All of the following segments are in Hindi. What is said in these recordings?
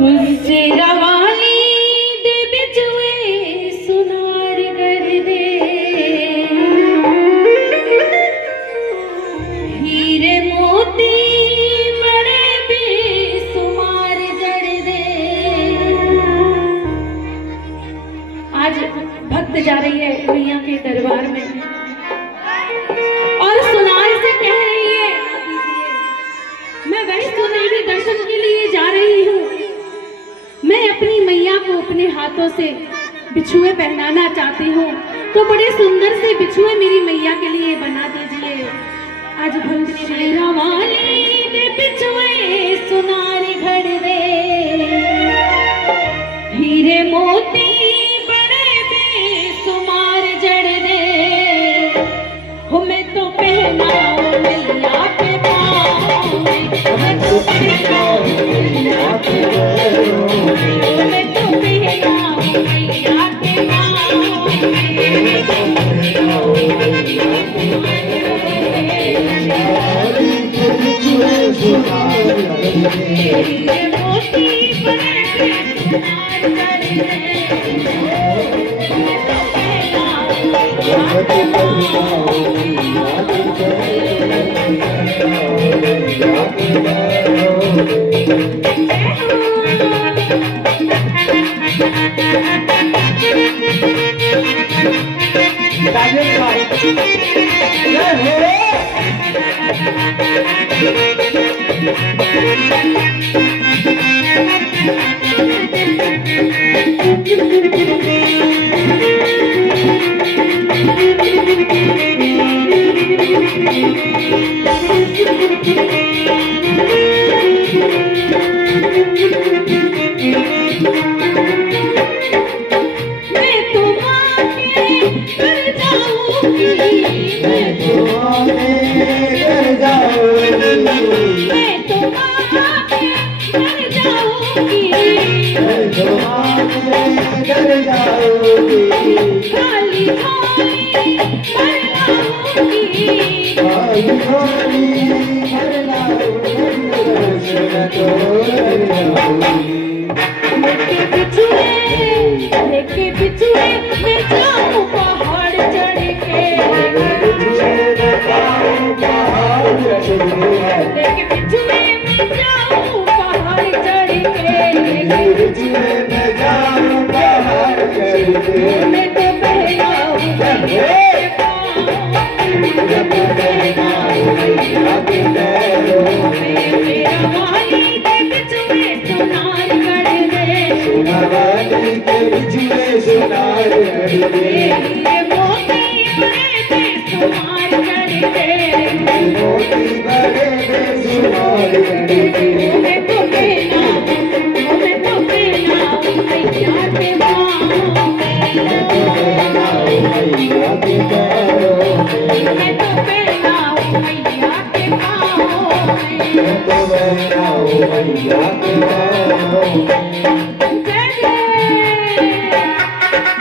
शेरा वाली दे बिजुए सुनार कर दे, हीरे मोती बड़े बेसुमार जड़ दे। आज भक्त जा रही है मैया के दरबार में और सुनार से कह रही है, मैं वही सुनहरी दर्शन के लिए जा रही हूँ। मैं अपनी मैया को अपने हाथों से बिछुए पहनाना चाहती हूँ, तो बड़े सुंदर से बिछुए मेरी मैया के लिए बना दीजिए। आज भक्त शेरा वाली दे बिछुए सुनार घर दे, हीरे मोती बड़े बेसुमार जड़ दे। हो मैं तो पहनाऊं मैया के पाँव में, मैं तो पहनाऊं मैया के मैं तो पहनाऊं मैया के पाँव में, मैं तो पहनाऊं मैया के हीरे मोती बड़े बेसुमार जड़ दे। मैं तो पहनाऊं मैया के लेके बिछुए मैं जाऊं पहाड़ चढ़ के, लेके बिछुए मैं जाऊं पहाड़ चढ़ के, मैं तो पहनाऊं मैया के पाँव, मैं तो पहनाऊं मैया के पैरों में। शेरा वाली दे बिछुए सुनार कर दे, हीरे मोती बड़े बेसुमार जड़ दे। मैं तो पहनाऊं मैया के पाँव में, मैं तो पहनाऊं मैया के पाँव में।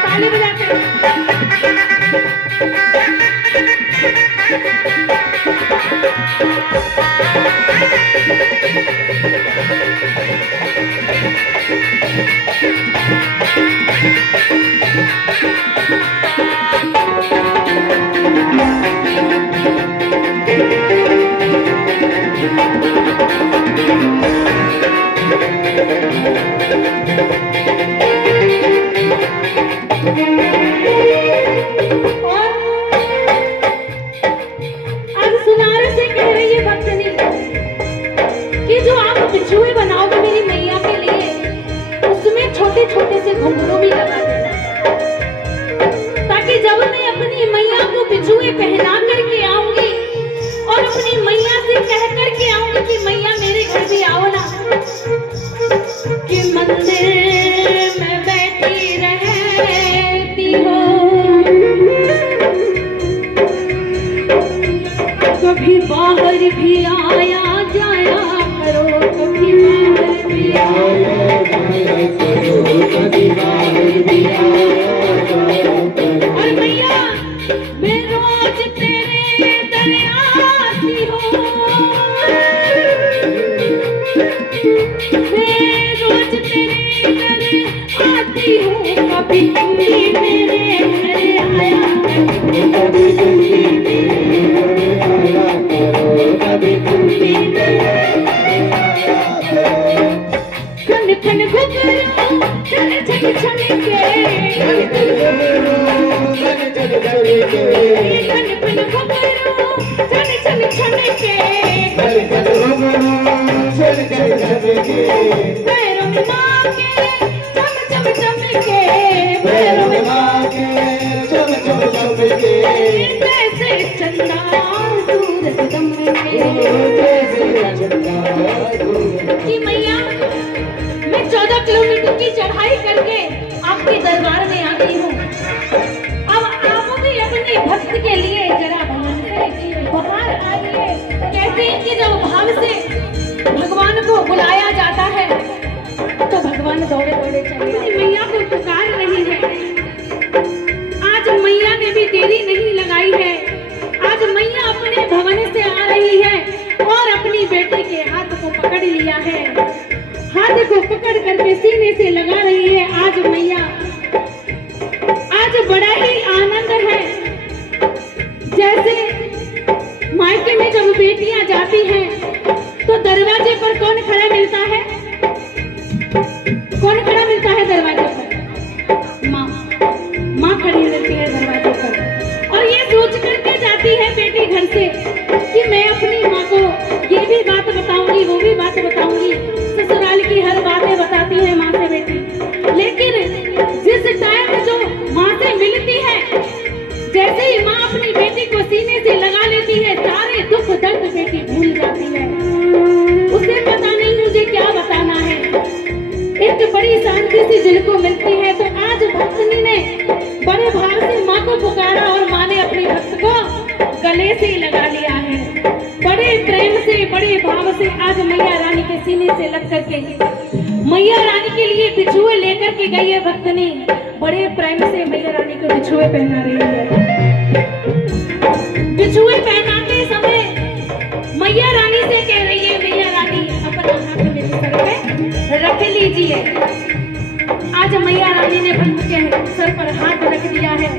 ताली बजाते छोटे से घुंघरू भी लगा देना, ताकि जब मैं अपनी मैया को बिछुए पहना करके आऊंगी और अपनी मैया से कह करके आऊंगी कि मैया मेरे घर भी आओ ना, कि मंदिर में बैठी रहती हो, कभी बाहर भी आया जाया करो, कभी बाहर भी आया और मैया मैं रोज तेरे दर आती हूँ। कभी तुम भी मेरे घर आया करो, कभी तुम भी मेरे घर आया करो, कभी तुम भी मेरे घर आया करो। खन खन घुघरू छन छन छन के, खन खन घुघरू छन छन छन के, खन खन घुघरू छन छन छन के, खन खन घुघरू छन छन छन के, पैरों में माँ के चम चम चम के, पैरों में माँ के चम चम चम के, जैसे चंदा सूरज दमके। जैसे चंदा सूरज। कि मैया मैं 14 किलोमीटर की चढ़ाई करके आपके दरबार में आ गई हूँ। अब आप भी अपने भक्त के लिए जरा भगवान से बाहर आइए। कहते हैं कि जब भाव से भगवान को बुलाया जाता है तो भगवान दौड़े दौड़े चले। मैया को पुकार रही है। आज मैया ने भी देरी नहीं लगाई है। आज मैया अपने भवन से आ रही है और अपनी बेटी के हाथ को पकड़ लिया है। हाथ को पकड़ करके सीने से लगा रही है। आज मैया, आज बड़ा ही आनंद है। जैसे मायके में जब बेटियां जाती हैं तो दरवाजे पर कौन खड़ा मिलता है? कौन खड़ा मिलता है दरवाजे पर? माँ। माँ खड़ी रहती है दरवाजे पर और ये सोच करके जाती है बेटी घर से कि मैं अपनी माँ को ये भी बात बताऊंगी, वो भी बात बताऊंगी। ससुराल की हर बातें बताती है माँ से बेटी। लेकिन जिस टाइम जो माँ से मिलती है, जैसे ही माँ अपनी बेटी को सीने से लगा लेती है, सारे दुख दर्द बेटी भूल जाती है। उसे पता नहीं मुझे क्या बताना है। एक बड़ी शांति सी दिल को मिलती है। तो आज भक्तनी ने बड़े भाव से माँ को पुकारा और माँ ने अपने भक्त को गले से लगा लिया है। बड़े प्रेम से, बड़े भाव से आज मैया रानी के सीने से लग करके मैया रानी के लिए बिछुए लेकर के गई है भक्तनी। बड़े प्रेम से मैया रानी को बिछुए पहना रही है। बिछुए पहनाते समय मैया रानी से कह रही है, मैया रानी अपना हाथ मेरे सर पे रख लीजिए। आज मैया रानी ने भक्त के सर पर हाथ रख दिया है।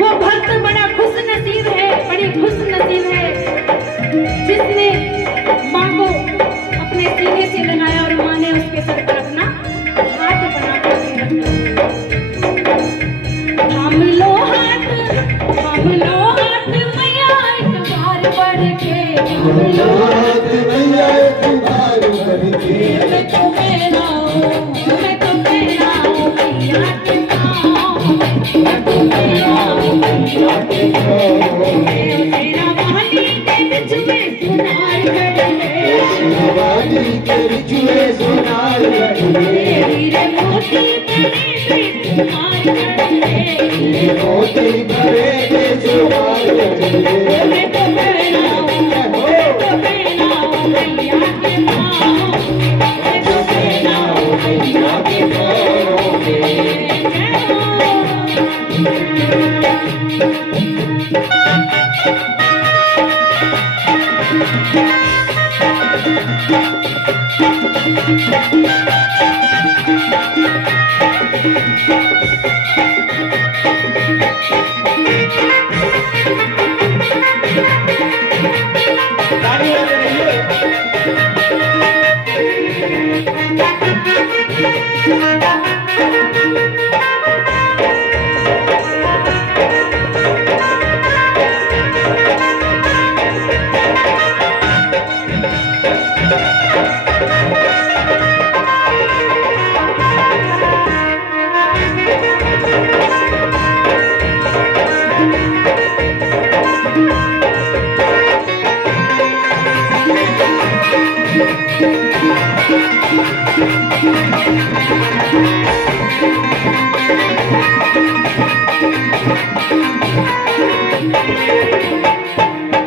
वो भक्त बड़ा खुश नसीब है, बड़ी खुश नसीब है जिसने माँ को अपने सीने से लगाया और माँ ने उसके सर पर अपना हाथ बना करके रखा। थाम लो हाथ मैया एक बार बढ़ के, थाम लो हाथ मैया एक बार बढ़ के, मैं तो मेरा हूँ मैया के पाँव में, मैं तो मेरा हूँ मैया के पाँव में। तेरा वाली के बिछुए सुनार गढ़े, वाली के बिछुए सुनार गढ़े, हीरे मोती भरे के सुनार गढ़े, हीरे मोती भरे के सुनार गढ़े। मैं तो मेरा हूँ मैया के पाँव, मैं तो मेरा हूँ मैया के पाँव में।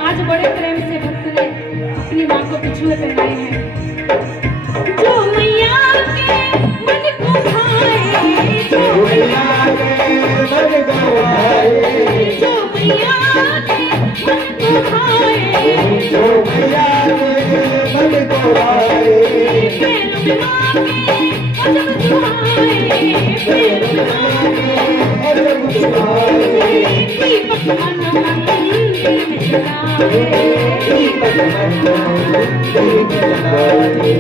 आज बड़े प्रेम से भक्त ने अपनी माँ को बिछुए पहनाए हैं। जो मैया के मन को भाए, जो मैया के मन को भाए, जो मैया के मन को भाए, जो मैया के मन को भाए, पैरों में माँ के अजब सुहाए फिर अजब सुहाए दीपक मन मन दिल में जलाए दीपक मन दिल में जलाए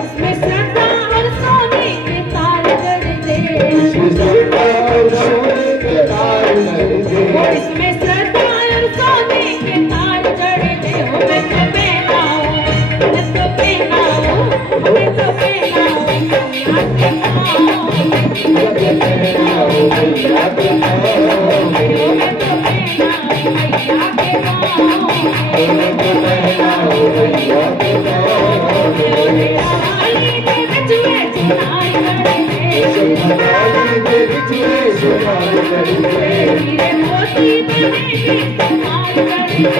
इसमें श्रद्धा और सोने के तार जड़ दे इसमें श्रद्धा और सोने के तार जड़ दे इसमें श्रद्धा और सोने के तार जड़ दे हो मैं तो पहना हूँ मैं तो पहना हूँ मैं तो पहना हूँ मैया के पाँव में मैया के पाँव में मैं तो पहना हूँ मैया के पाँव में मैया के बिछुए सुनार करके हीरे मोती बनेगी संभाल करके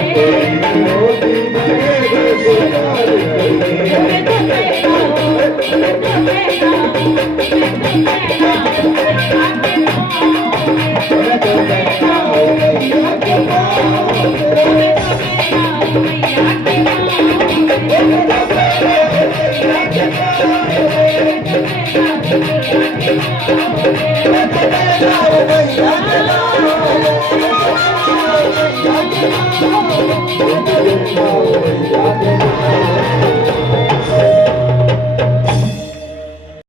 मोती बनेगे सुनार करके मैं तो पहना हूँ मैं तो पहना हूँ मैं तो पहना हूँ मैया के पाँव में मैं तो कहता हूँ मैया के पाँव में मैं तो पहना हूँ मैया के पाँव में मैं तो कहता हूँ मैया के पाँव में मैं तो कहता हूँ मैया के पाँव में मैं तो कहता हूँ मैया के